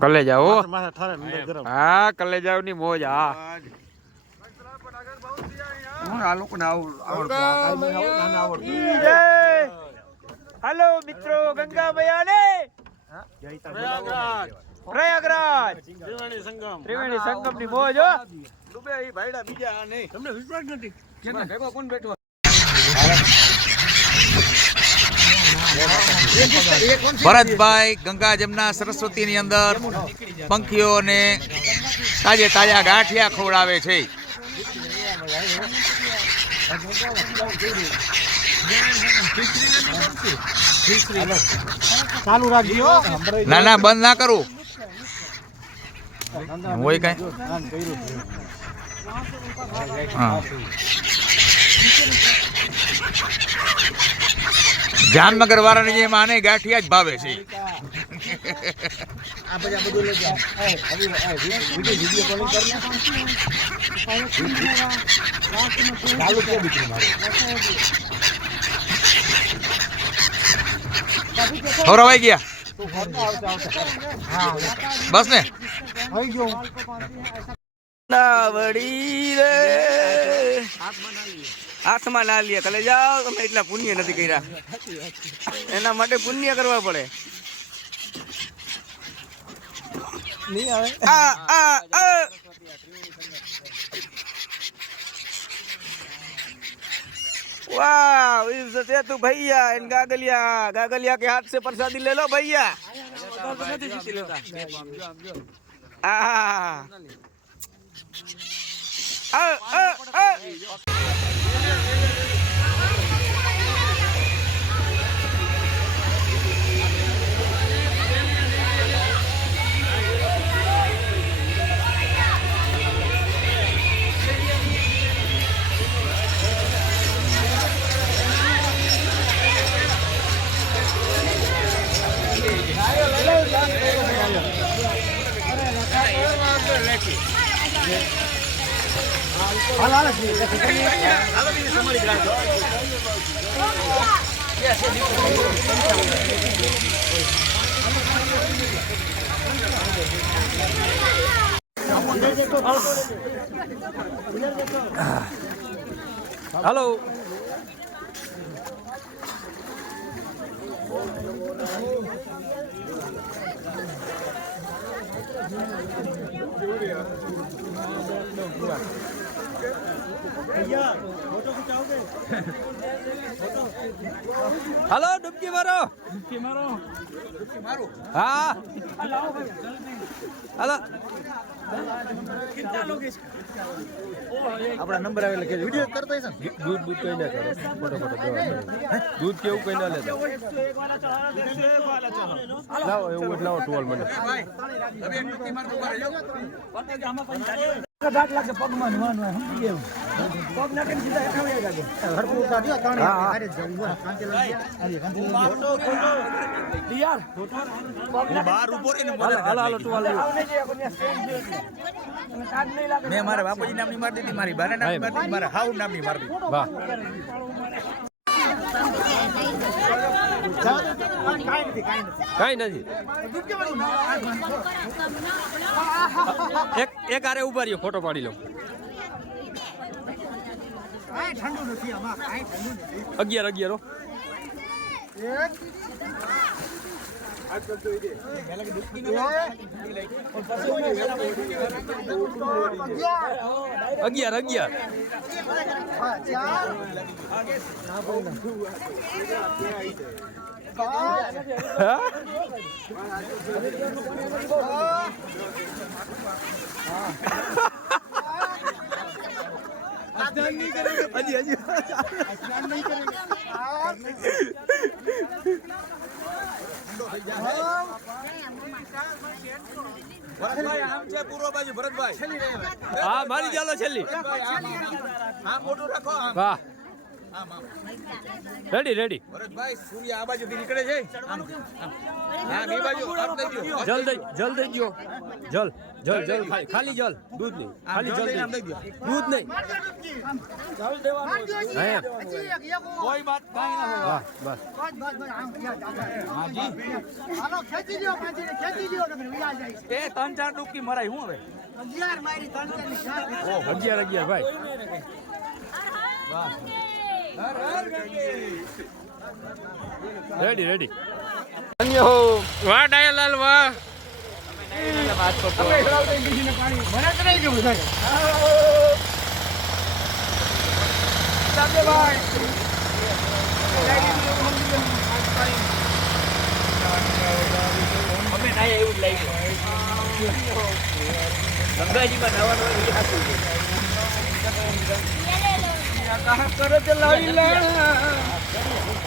કલેજા હો હા કલેજા ની મોજ હા હાલો મિત્રો ગંગા મૈયા ને પ્રયાગરાજ ત્રિવેણી સંગમ ની મોજ હો ડૂબે ઈ ભાઈડા બીજા નહીં તમને વિશ્વાસ નથી કેના ભેગો કોણ બેઠો ભરતભાઈ ગંગા જમના સરસ્વતી ની અંદર પંખીઓને તાજે તાજા ગાંઠિયા ખવડાવે છે. ચાલુ રાખજો ના ના બંધ ના કરું હોય કઈ જામનગર વાળાની જેમ આને ગાંઠિયા જ ભાવે છે. ખવડાવાઈ ગયા બસ ને હાથમાં ના લે કલે જાઓ તમે એટલા પુણ્ય નથી કર્યા એના માટે પુણ્ય કરવા પડે. वाह इस सेतु भैया इन गागलिया के हाथ से प्रसादी ले लो भैया. हेलो हेलो डुबकी मारो हाँ हेलो આપડા નંબર આવેલા કે વિડિયો કરતા છે દૂધ દૂધ કઈ ના કરો ફોટો દૂધ કેવું કઈ ના લેતા લાવો એવું એટલે લાવો ટોલ મને ગાટ લાગે પગમાં નવાનું સમજી ગયો પગ નાખીને સીધા હેઠા વયા જાગે હરપુર કાઢ્યો તાણે આરે જવું કાંતે લઈ ફોટો યાર ફોટો પગ બહાર ઉભો રે ને હાલો ટોલ મેં મારા બાપુજી નામની મારી દીધી મારી બાને નામની મારી દીધી મારા હાઉ નામની મારી વાહ કાઈ નથી એક આરે ઉભા રહ્યો ફોટો પાડી લો 11 नहीं करेंगे अजी अजी नहीं करेंगे ભરતભાઈ આમ છે પૂરો બાજુ ભરતભાઈ હા મારી ચાલો છેલ્લી હા મોટું રાખો વાહ રેડી રેડી ભરતભાઈ સૂર્ય આ બાજુથી નીકળે છે હા બે બાજુ હાથ દઈ દ્યો. જલ દઈ દ્યો જલ જલ જલ ખાલી જલ દૂધ નહીં ખાલી જલ નામ દઈ દ્યો. દૂધ નહીં હા કોઈ વાત કાંઈ ના હોય. બસ એ 3-4 ડૂબકી મરાય હું હવે 11 ભાઈ રેડી રેડી વાહ ડાયાલાલ વાહ ગંગાજીમાં નવાનું કરે તે લાવી લાણા